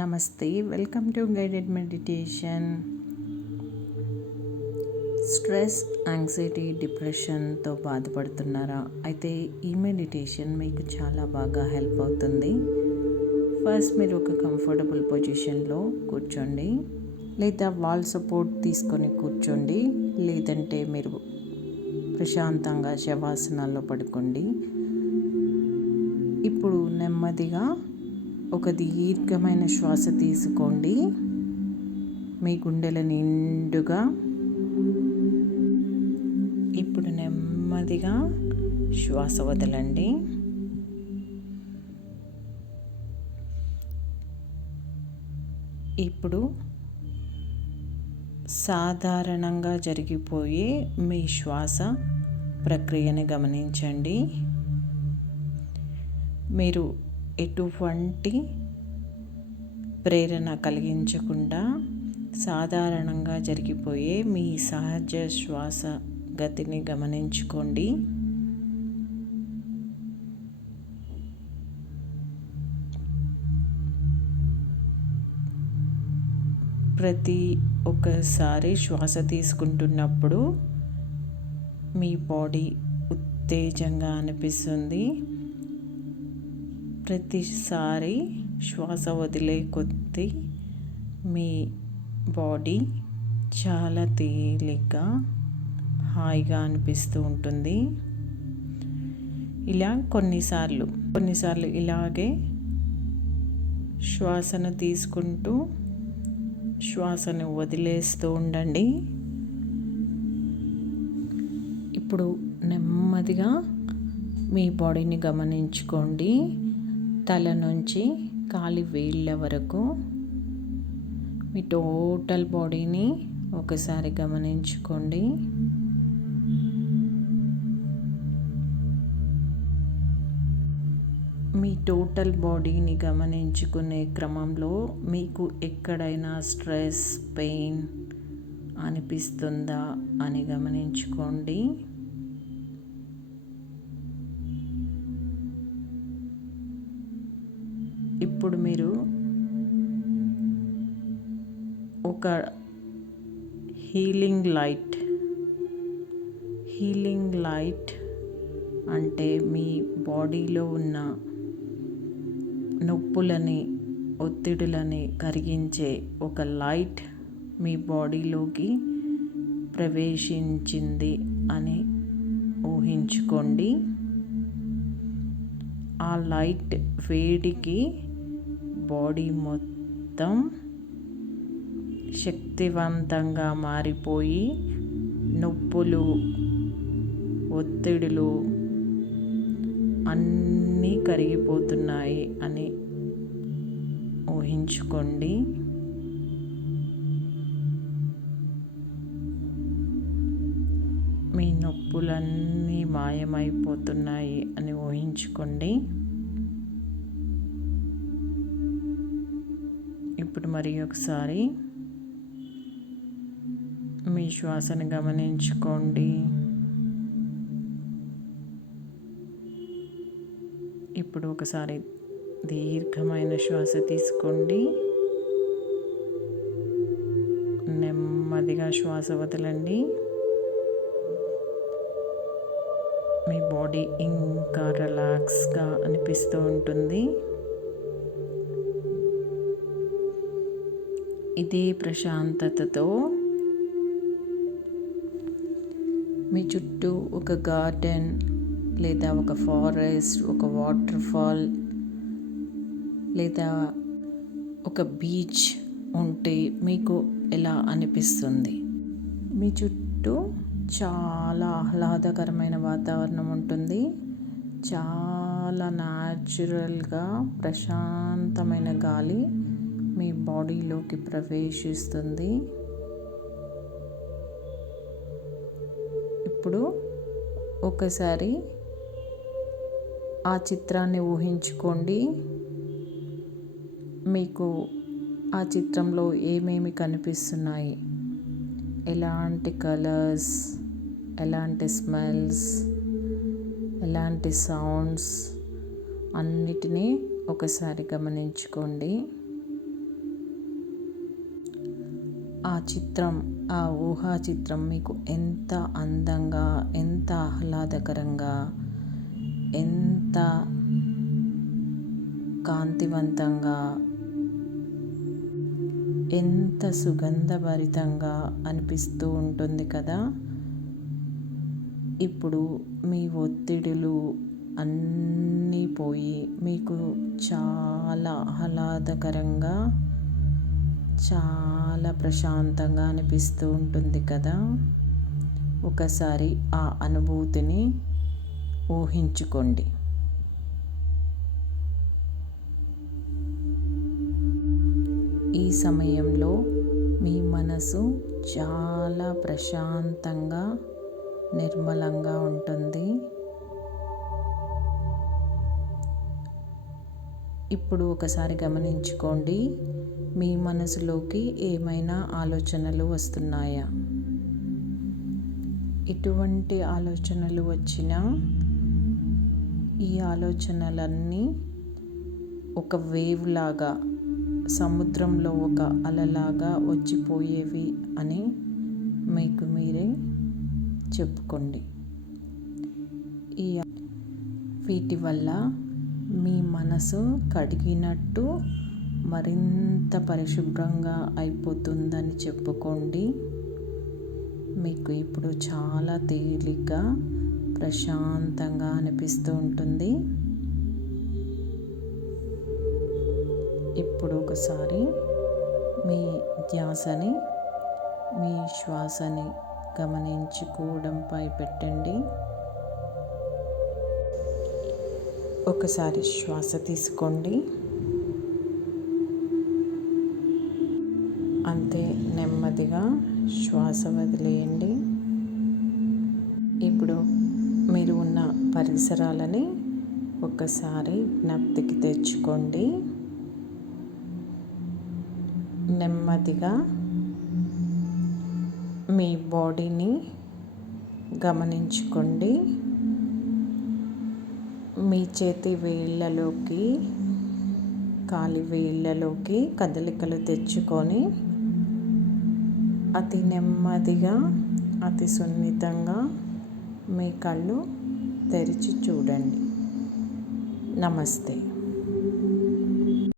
నమస్తే, welcome to guided meditation. Stress, anxiety, డిప్రెషన్తో బాధపడుతున్నారా? అయితే ఈ మెడిటేషన్ మీకు చాలా బాగా హెల్ప్ అవుతుంది. ఫస్ట్ మీరు ఒక కంఫర్టబుల్ పొజిషన్లో కూర్చోండి, లేదా వాల్ సపోర్ట్ తీసుకొని కూర్చోండి, లేదంటే మీరు ప్రశాంతంగా శవాసనాల్లో పడుకోండి. ఇప్పుడు నెమ్మదిగా ఒక దీర్ఘమైన శ్వాస తీసుకోండి. మీ గుండెల నిండుగా. ఇప్పుడు నెమ్మదిగా శ్వాస వదలండి. ఇప్పుడు సాధారణంగా జరిగిపోయే మీ శ్వాస ప్రక్రియని గమనించండి. మీరు ఎటువంటి ప్రేరణ కలిగించకుండా సాధారణంగా జరిగిపోయే మీ సహజ శ్వాస గతిని గమనించుకోండి. ప్రతి ఒక్కసారి శ్వాస తీసుకుంటున్నప్పుడు మీ బాడీ ఉత్తేజంగా అనిపిస్తుంది. ప్రతిసారి శ్వాస వదిలే కొద్దీ మీ బాడీ చాలా తేలిగ్గా, హాయిగా అనిపిస్తూ ఉంటుంది. ఇలా కొన్నిసార్లు ఇలాగే శ్వాసను తీసుకుంటూ శ్వాసను వదిలేస్తూ ఉండండి. ఇప్పుడు నెమ్మదిగా మీ బాడీని గమనించుకోండి. తల నుంచి కాలి వేళ్ళ వరకు మీ టోటల్ బాడీని ఒకసారి గమనించుకోండి. మీ టోటల్ బాడీని గమనించుకునే క్రమంలో మీకు ఎక్కడైనా స్ట్రెస్, పెయిన్ అనిపిస్తుందా అని గమనించుకోండి. ఇప్పుడు మీరు ఒక హీలింగ్ లైట్ అంటే మీ బాడీలో ఉన్న నొప్పులని, ఒత్తిడులని కరిగించే ఒక లైట్ మీ బాడీలోకి ప్రవేశించింది అని ఊహించుకోండి. ఆ లైట్ వేడికి బాడీ మొత్తం శక్తివంతంగా మారిపోయి నొప్పులు, ఒత్తిడులు అన్నీ కరిగిపోతున్నాయి అని ఊహించుకోండి. మీ నొప్పులన్నీ మాయమైపోతున్నాయి అని ఊహించుకోండి. ఇప్పుడు మరి ఒకసారి మీ శ్వాసను గమనించుకోండి. ఇప్పుడు ఒకసారి దీర్ఘమైన శ్వాస తీసుకోండి. నెమ్మదిగా శ్వాస వదలండి. మీ బాడీ ఇంకా రిలాక్స్గా అనిపిస్తూ ఉంటుంది. ఇదే ప్రశాంతతతో మీ చుట్టూ ఒక గార్డెన్, లేదా ఒక ఫారెస్ట్, ఒక వాటర్ ఫాల్, లేదా ఒక బీచ్ ఉంటే మీకు ఎలా అనిపిస్తుంది? మీ చుట్టూ చాలా ఆహ్లాదకరమైన వాతావరణం ఉంటుంది. చాలా న్యాచురల్గా ప్రశాంతమైన గాలి మీ బాడీలోకి ప్రవేశిస్తుంది. ఇప్పుడు ఒకసారి ఆ చిత్రాన్ని ఊహించుకోండి. మీకు ఆ చిత్రంలో ఏమేమి కనిపిస్తున్నాయి? ఎలాంటి కలర్స్, ఎలాంటి స్మెల్స్, ఎలాంటి సౌండ్స్ అన్నిటినీ ఒకసారి గమనించుకోండి. ఆ చిత్రం, ఆ ఊహా చిత్రం మీకు ఎంత అందంగా, ఎంత ఆహ్లాదకరంగా, ఎంత కాంతివంతంగా, ఎంత సుగంధభరితంగా అనిపిస్తూ ఉంటుంది కదా. ఇప్పుడు మీ ఒత్తిడులు అన్నీ పోయి మీకు చాలా ఆహ్లాదకరంగా, చాలా ప్రశాంతంగా అనిపిస్తూ ఉంటుంది కదా. ఒకసారి ఆ అనుభూతిని ఊహించుకోండి. ఈ సమయంలో మీ మనసు చాలా ప్రశాంతంగా, నిర్మలంగా ఉంటుంది. ఇప్పుడు ఒకసారి గమనించుకోండి, మీ మనసులోకి ఏమైనా ఆలోచనలు వస్తున్నాయా? ఎటువంటి ఆలోచనలు వచ్చినా ఈ ఆలోచనలన్నీ ఒక వేవ్ లాగా, సముద్రంలో ఒక అలలాగా వచ్చిపోయేవి అని మీకు మీరే చెప్పుకోండి. వీటి వల్ల మీ మనసు కడిగినట్టు మరింత పరిశుభ్రంగా అయిపోతుందని చెప్పుకోండి. మీకు ఇప్పుడు చాలా తేలిగ్గా, ప్రశాంతంగా అనిపిస్తూ ఉంటుంది. ఇప్పుడు ఒకసారి మీ ధ్యాసని, మీ శ్వాసని గమనించుకోవడంపై పెట్టండి. ఒకసారి శ్వాస తీసుకోండి, అంతే నెమ్మదిగా శ్వాస వదిలేయండి. ఇప్పుడు మీరు ఉన్న పరిసరాలని ఒకసారి జ్ఞప్తికి తెచ్చుకోండి. నెమ్మదిగా మీ బాడీని గమనించుకోండి. మీ చేతి వేళ్ళలోకి, కాలి వేళ్ళలోకి కదలికలు తెచ్చుకొని అతి నెమ్మదిగా, అతి సున్నితంగా మీ కళ్ళు తెరిచి చూడండి. నమస్తే.